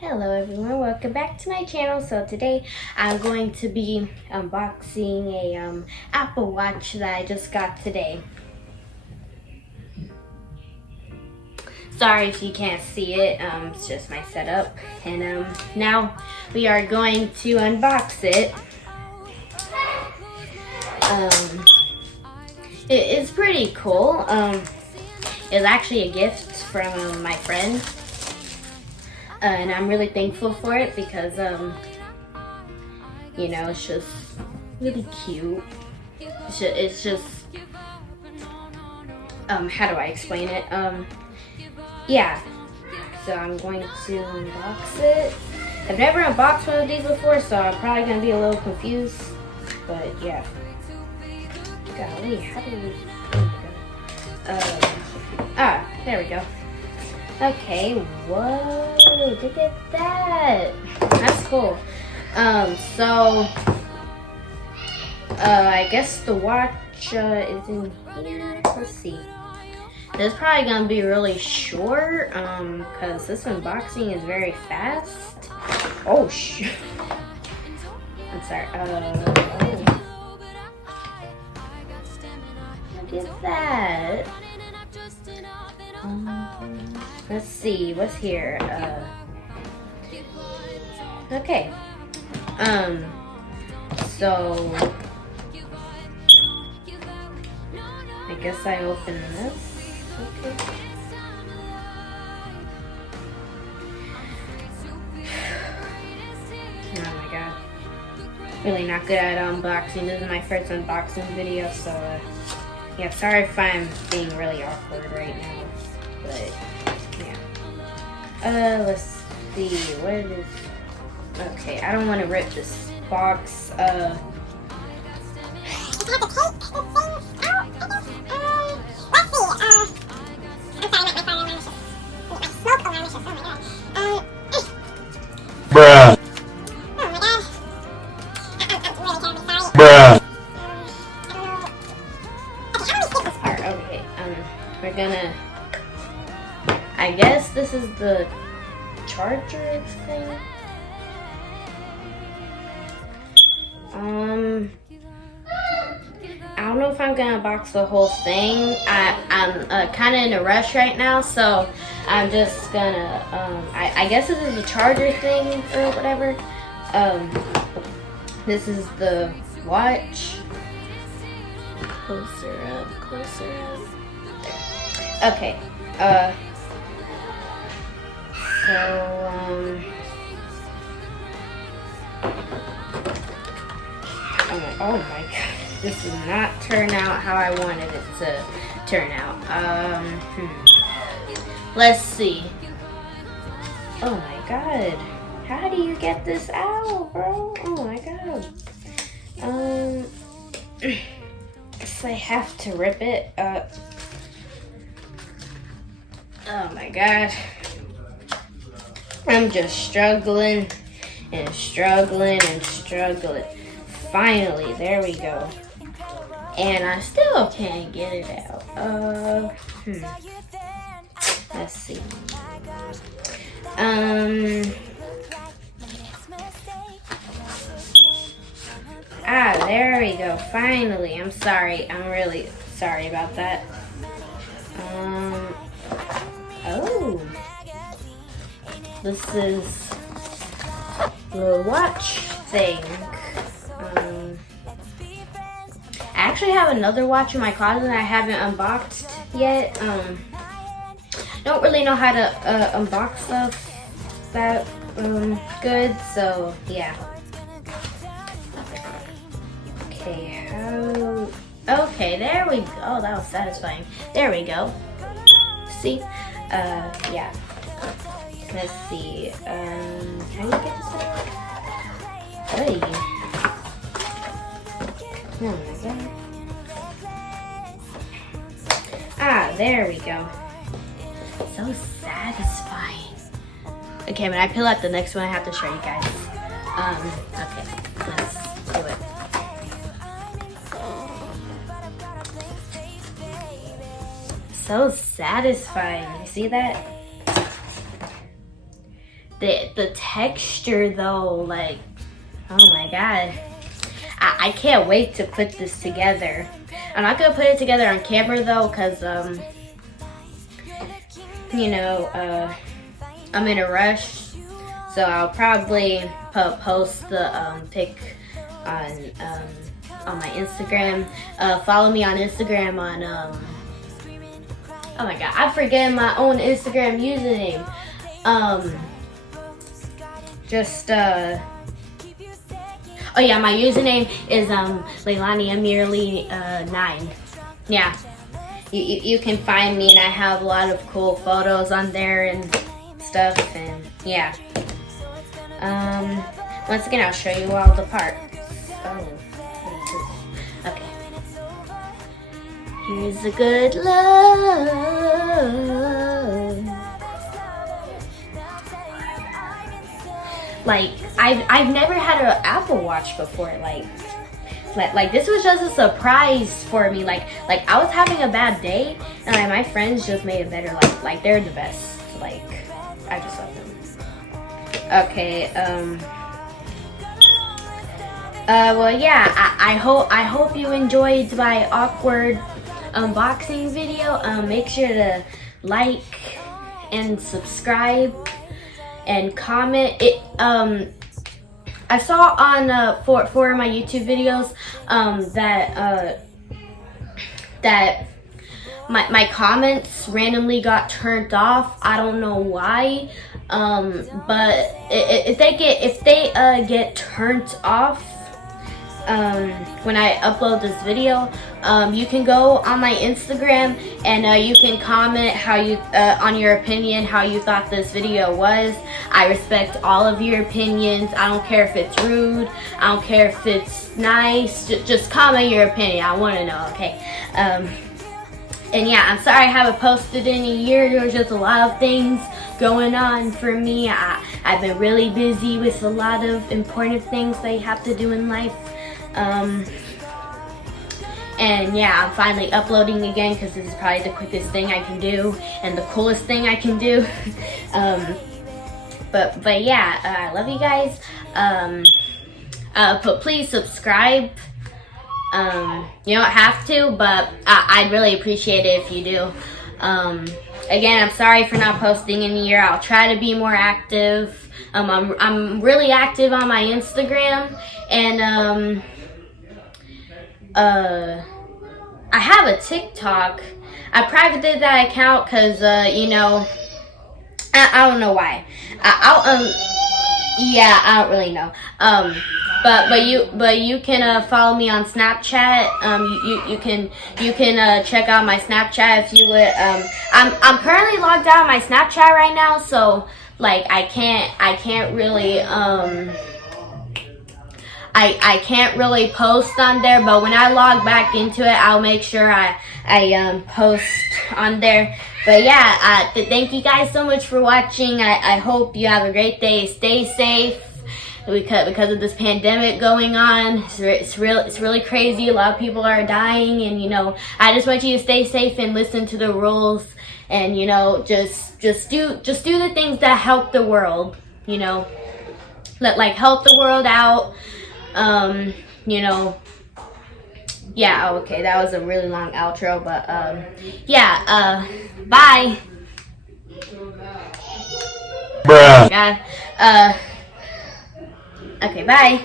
Hello everyone, welcome back to my channel. So today I'm going to be unboxing a Apple Watch that I just got today. Sorry if you can't see it, it's just my setup. And now we are going to unbox it. It's pretty cool. It's actually a gift from my friend. And I'm really thankful for it because, you know, it's just really cute. It's just how do I explain it? Yeah. So I'm going to unbox it. I've never unboxed one of these before, so I'm probably gonna be a little confused. But yeah. Golly, how do we? There we go. Okay, whoa, look at that. That's cool. I guess the watch is in here. Let's see. This is probably gonna be really short, cause this unboxing is very fast. Oh shoot. I'm sorry. Look at that. Let's see, what's here? Okay. So I guess I open this. Okay. Oh my god. Really not good at unboxing. This is my first unboxing video, so yeah, sorry if I'm being really awkward right now. But yeah. Let's see, what is, okay, I don't want to rip this box. Bruh. Bruh. Okay, we're gonna, I guess this is the charger thing. I don't know if I'm gonna box the whole thing. I'm kind of in a rush right now, so I'm just gonna, I guess this is the charger thing or whatever. This is the watch. Closer up, closer up. There. Okay. Oh my god, this did not turn out how I wanted it to turn out. Let's see. Oh my god, how do you get this out, bro? Oh my god. Guess I have to rip it up. Oh my god. I'm just struggling and struggling and struggling. Finally, there we go. And I still can't get it out. Let's see. There we go. Finally. I'm sorry. I'm really sorry about that. Oh. This is the watch thing. I actually have another watch in my closet that I haven't unboxed yet. Don't really know how to unbox stuff that good, so yeah. Okay, okay, there we go. Oh, that was satisfying. There we go. See? Yeah. Let's see. How do you get this out? Hey. Oh my god. There we go. So satisfying. Okay, when I peel out the next one, I have to show you guys. Okay, let's do it. So satisfying. You see that? the texture though, like, oh my god. I can't wait to put this together. I'm not gonna put it together on camera though, cause you know, I'm in a rush. So I'll probably post the pic on my Instagram. Follow me on Instagram on oh my god, I forget my own Instagram username. Oh yeah, my username is Leilani Amirli 9. Yeah, you can find me, and I have a lot of cool photos on there and stuff, and yeah. Once again, I'll show you all the parts. Oh, okay. Here's a good love. Like, I've never had an Apple Watch before. Like this was just a surprise for me. Like I was having a bad day, and like my friends just made it better. Like they're the best. Like, I just love them. Okay. Well, yeah. I hope you enjoyed my awkward unboxing video. Make sure to like and subscribe and comment it. I saw on for my YouTube videos that my comments randomly got turned off. I don't know why, but if they get turned off when I upload this video, you can go on my Instagram and you can comment how you on your opinion, how you thought this video was. I respect all of your opinions. I don't care if it's rude, I don't care if it's nice, just comment your opinion. I want to know, okay? And yeah, I'm sorry I haven't posted in a year. There was just a lot of things going on for me. I've been really busy with a lot of important things that you have to do in life. And yeah, I'm finally uploading again because this is probably the quickest thing I can do and the coolest thing I can do. But yeah, I love you guys. But please subscribe. You don't have to, but I'd really appreciate it if you do. Again, I'm sorry for not posting in a year. I'll try to be more active. I'm really active on my Instagram, and I have a TikTok. I privated that account because you know, I don't know why. Yeah, I don't really know. But you can follow me on Snapchat. You can check out my Snapchat if you would. I'm currently logged out of my Snapchat right now, so like I can't really I can't really post on there. But when I log back into it, I'll make sure I post on there. But yeah, thank you guys so much for watching. I hope you have a great day. Stay safe. Because of this pandemic going on, it's really crazy. A lot of people are dying, and you know, I just want you to stay safe and listen to the rules, and you know, just do the things that help the world. You know, like help the world out. You know, yeah. Okay, that was a really long outro, but yeah. Bye. Bruh. God. Okay, bye.